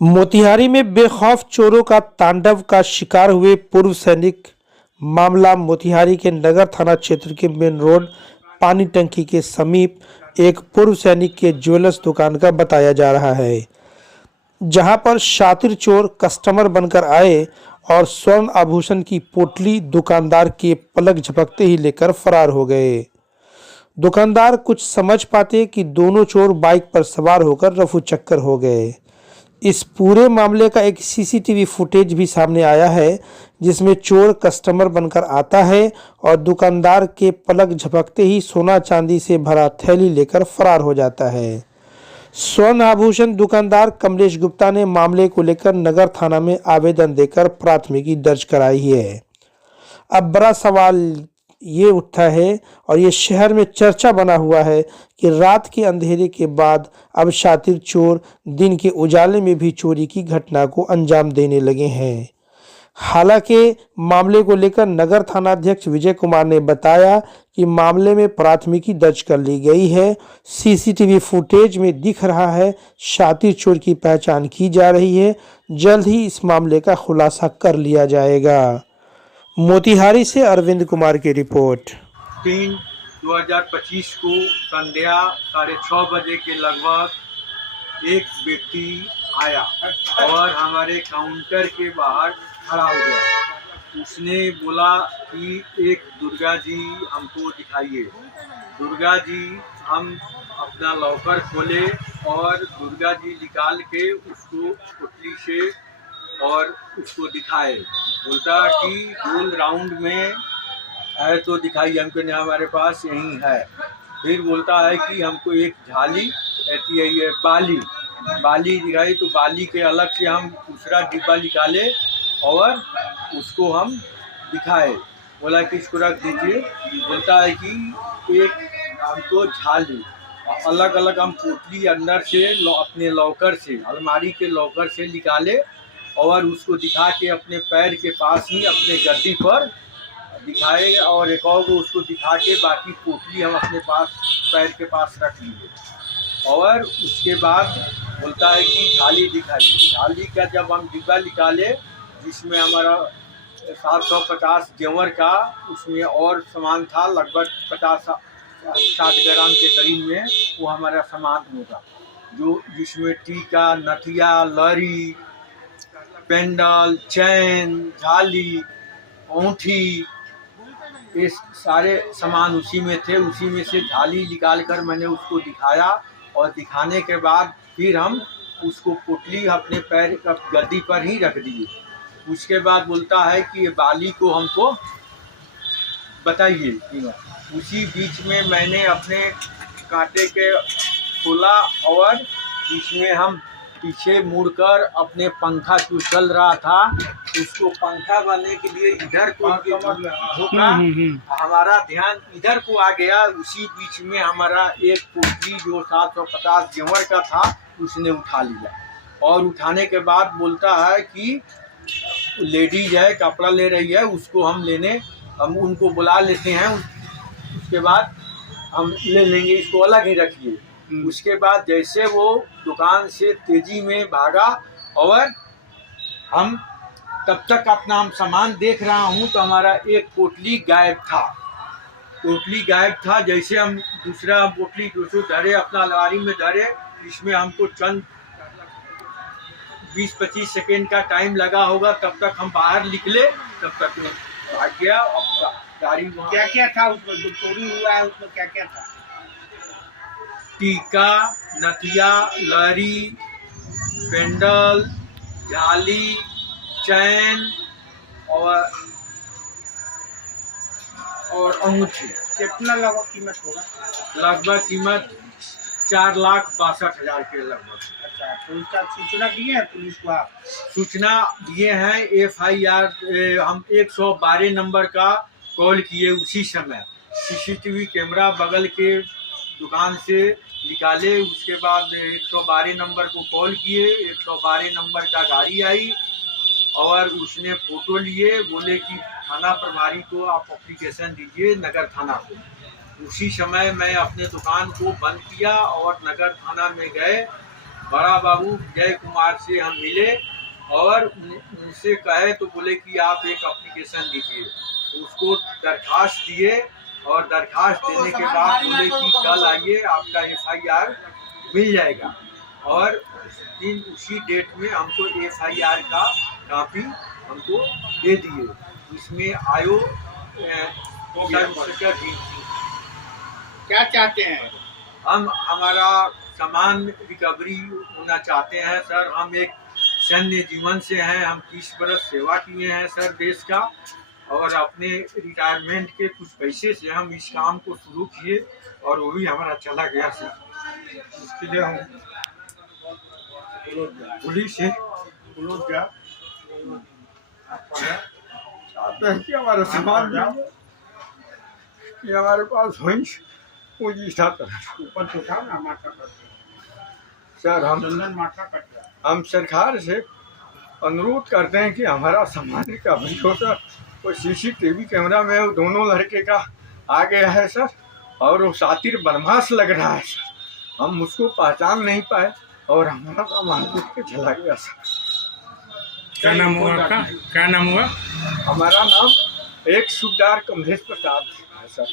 मोतिहारी में बेखौफ चोरों का तांडव का शिकार हुए पूर्व सैनिक। मामला मोतिहारी के नगर थाना क्षेत्र के मेन रोड पानी टंकी के समीप एक पूर्व सैनिक के ज्वेलर्स दुकान का बताया जा रहा है, जहां पर शातिर चोर कस्टमर बनकर आए और स्वर्ण आभूषण की पोटली दुकानदार के पलक झपकते ही लेकर फरार हो गए। दुकानदार कुछ समझ पाते कि दोनों चोर बाइक पर सवार होकर रफू चक्कर हो गए। इस पूरे मामले का एक सीसीटीवी फुटेज भी सामने आया है, जिसमें चोर कस्टमर बनकर आता है और दुकानदार के पलक झपकते ही सोना चांदी से भरा थैली लेकर फरार हो जाता है। स्वर्ण आभूषण दुकानदार कमलेश गुप्ता ने मामले को लेकर नगर थाना में आवेदन देकर प्राथमिकी दर्ज कराई है। अब बड़ा सवाल ये उठता है और ये शहर में चर्चा बना हुआ है कि रात के अंधेरे के बाद अब शातिर चोर दिन के उजाले में भी चोरी की घटना को अंजाम देने लगे हैं। हालांकि मामले को लेकर नगर थाना अध्यक्ष विजय कुमार ने बताया कि मामले में प्राथमिकी दर्ज कर ली गई है। सीसीटीवी फुटेज में दिख रहा है शातिर चोर की पहचान की जा रही है। जल्द ही इस मामले का खुलासा कर लिया जाएगा। मोतिहारी से अरविंद कुमार की रिपोर्ट। 3/2025 को संध्या 6:30 बजे के लगभग एक व्यक्ति आया और हमारे काउंटर के बाहर खड़ा हो गया। उसने बोला कि एक दुर्गा जी हमको दिखाइए। दुर्गा जी, हम अपना लॉकर खोले और दुर्गा जी निकाल के उसको पुतली से और उसको दिखाए। बोलता कि गोल राउंड में है तो दिखाइए। हमको नहीं, हमारे पास यही है। फिर बोलता है कि हमको एक झाली ऐसी है, ये बाली दिखाई। तो बाली के अलग से हम दूसरा डिब्बा निकाले और उसको हम दिखाए। बोला कि इसको रख दीजिए। बोलता है कि एक हमको झाली अलग अलग हम पोटली अंदर से अपने लॉकर से, अलमारी के लॉकर से निकाले और उसको दिखा के अपने पैर के पास ही अपने गद्दी पर दिखाए और एक और को उसको दिखा के बाकी पोटली हम अपने पास पैर के पास रख लिए। और उसके बाद बोलता है कि झाली दिखाई। झाली का जब हम डिब्बा निकाले जिसमें हमारा 750 जेवर का उसमें और सामान था, लगभग 50-60 ग्राम के करीब में वो हमारा सामान होगा, जो जिसमें टीका, नथिया, लरी, पेंडल, चैन, झाली, औंठी, ये सारे सामान उसी में थे। उसी में से झाली निकाल कर मैंने उसको दिखाया और दिखाने के बाद फिर हम उसको पोटली अपने पैर का गद्दी पर ही रख दिए। उसके बाद बोलता है कि ये बाली को हमको बताइए। उसी बीच में मैंने अपने कांटे के खोला और इसमें हम पीछे मुड़कर अपने पंखा जो चल रहा था उसको पंखा बनने के लिए इधर को झुका। हमारा ध्यान इधर को आ गया। उसी बीच में हमारा एक पोटली जो 750 जेवर का था उसने उठा लिया और उठाने के बाद बोलता है कि लेडीज है, कपड़ा ले रही है, उसको हम उनको बुला लेते हैं, उसके बाद हम ले लेंगे, इसको अलग ही रखिए। उसके बाद जैसे वो दुकान से तेजी में भागा और हम तब तक अपना हम सामान देख रहा हूँ तो हमारा एक पोटली गायब था। जैसे हम दूसरा पोटली धरे अपना अलमारी में धरे, इसमें हमको चंद 20-25 सेकेंड का टाइम लगा होगा। तब तक हम बाहर निकले, तब तक भाग गया। गाड़ी क्या क्या था उसमें जो चोरी हुआ है, उसमें क्या क्या था? टीका, नथिया, लरी, पेंडल, झाली, चैन और अंगूठी। कितना लगभग कीमत होगा? लगभग कीमत 4,62,000 के लगभग। अच्छा, तो उसका सूचना दिए हैं पुलिस को आप? सूचना दिए हैं। FIR हम 112 नंबर का कॉल किए। उसी समय CCTV कैमरा बगल के दुकान से निकाले। उसके बाद 112 नंबर को कॉल किए। 112 नंबर का गाड़ी आई और उसने फ़ोटो लिए। बोले कि थाना प्रभारी को आप एप्लीकेशन दीजिए नगर थाना को। उसी समय मैं अपने दुकान को बंद किया और नगर थाना में गए बड़ा बाबू जय कुमार से हम मिले और उनसे कहे तो बोले कि आप एक एप्लीकेशन दीजिए। तो उसको दरखास्त दिए और दरखास्त देने के बाद बोले कि कल आइए आपका FIR मिल जाएगा। और उसी डेट में हमको FIR का कॉपी हमको दे दिए। इसमें आयो क्या चाहते हैं? हम हमारा सामान रिकवरी होना चाहते हैं सर। हम एक सैन्य जीवन से हैं, हम 30 बरस सेवा किए हैं सर देश का, और अपने रिटायरमेंट के कुछ पैसे से हम इस काम को शुरू किए और वो भी हमारा चला गया सर। इसके लिए हम पुलिस से चाहते हैं कि हमारा सामान कि हमारे पास हुई पूंजी था ऊपर से उठाओ ना, माथा कट सर। चंदन माथा कट रहा। हम सरकार से अनुरोध करते हैं कि हमारा सामान रिकवरी हो सर। कोई CCTV कैमरा में वो दोनों लड़के का आ गया है सर, और वो सातिर बदमाश लग रहा है सर। हम उसको पहचान नहीं पाए और हमारा सामान लेके चला गया सर। क्या नाम हुआ आपका? क्या नाम हुआ? हमारा नाम एक सूबेदार कमलेश प्रसाद है सर।